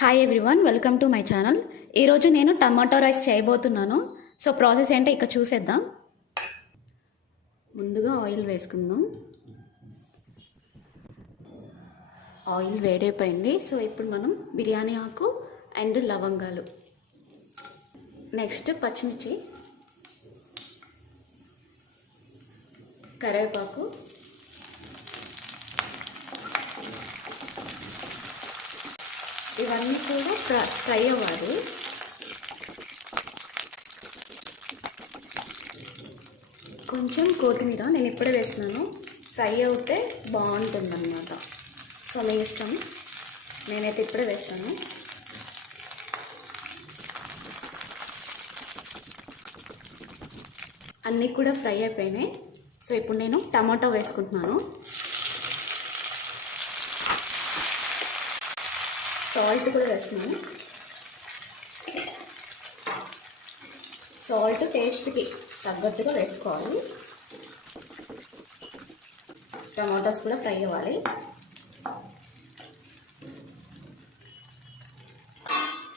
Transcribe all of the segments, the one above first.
Hi everyone, welcome to my channel. ఈరోజు నేను tomato rice చేయబోతున్నాను. సో ప్రాసెస్ ఏంటో ఇక చూసేద్దాం. ముందుగా ఆయిల్ వేసుకుందాం. ఆయిల్ వేడైపోయింది. సో ఇప్పుడు మనం బిర్యానీ ఆకు అండ్ లవంగాలు, నెక్స్ట్ పచ్చిమిర్చి, కరివేపాకు, ఇవన్నీ కూడా ఫ్రై అవ్వాలి. కొంచెం కొత్తిమీర నేను ఇప్పుడే వేస్తున్నాను. ఫ్రై అవుతే బాగుంటుంది అన్నమాట. సో మీ ఇష్టం, నేనైతే ఇప్పుడే వేస్తాను. అన్నీ కూడా ఫ్రై అయిపోయినాయి. సో ఇప్పుడు నేను టమాటో వేసుకుంటున్నాను. సాల్ట్ కూడా వేస్తున్నాను. సాల్ట్ టేస్ట్కి తగ్గట్టుగా వేసుకోవాలి. టమాటోస్ కూడా ఫ్రై అవ్వాలి.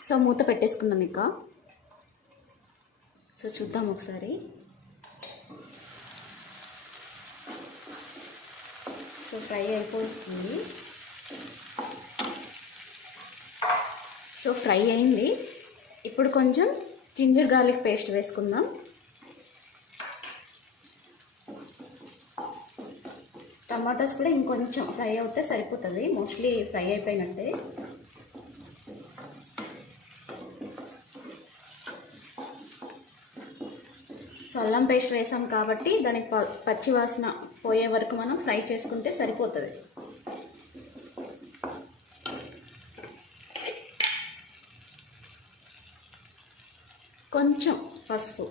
సో మూత పెట్టేసుకుందాం ఇక. సో చూద్దాం ఒకసారి. సో ఫ్రై అయిపోతుంది. సో ఫ్రై అయింది. ఇప్పుడు కొంచెం జింజర్ గార్లిక్ పేస్ట్ వేసుకుందాం. టమాటోస్ కూడా ఇంకొంచెం ఫ్రై అవుతే సరిపోతుంది. మోస్ట్లీ ఫ్రై అయిపోయినట్టే. సో అల్లం పేస్ట్ వేసాం కాబట్టి దానికి పచ్చి వాసన పోయే వరకు మనం ఫ్రై చేసుకుంటే సరిపోతుంది. కొంచెం పసుపు,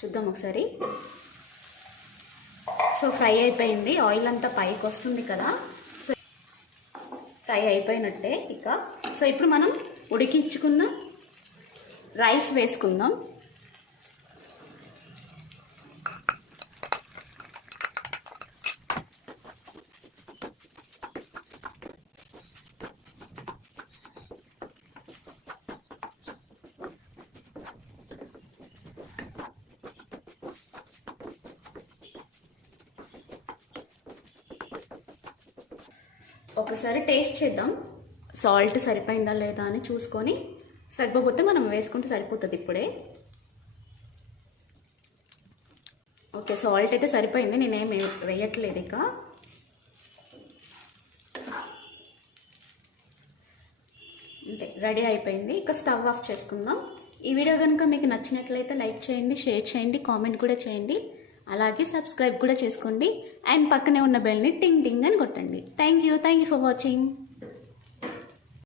చూద్దాం ఒకసారి. సో ఫ్రై అయిపోయింది. ఆయిల్ అంతా పైకి వస్తుంది కదా. సో ఫ్రై అయిపోయినట్టే ఇక. సో ఇప్పుడు మనం ఉడికించుకున్న రైస్ వేసుకుందాం. ఒకసారి టేస్ట్ చేద్దాం. సాల్ట్ సరిపోయిందా లేదా అని చూసుకొని, సరిపోతే మనం వేసుకుంటే సరిపోతుంది ఇప్పుడే. ఓకే, సాల్ట్ అయితే సరిపోయింది. నేనేం వేయట్లేదు ఇక. అంతే, రెడీ అయిపోయింది. ఇక స్టవ్ ఆఫ్ చేసుకుందాం. ఈ వీడియో కనుక మీకు నచ్చినట్లయితే లైక్ చేయండి, షేర్ చేయండి, కామెంట్ కూడా చేయండి. అలాగే సబ్స్క్రైబ్ కూడా చేసుకోండి. అండ్ పక్కనే ఉన్న బెల్ని టింగ్ టింగ్ అని కొట్టండి. Thank you for watching.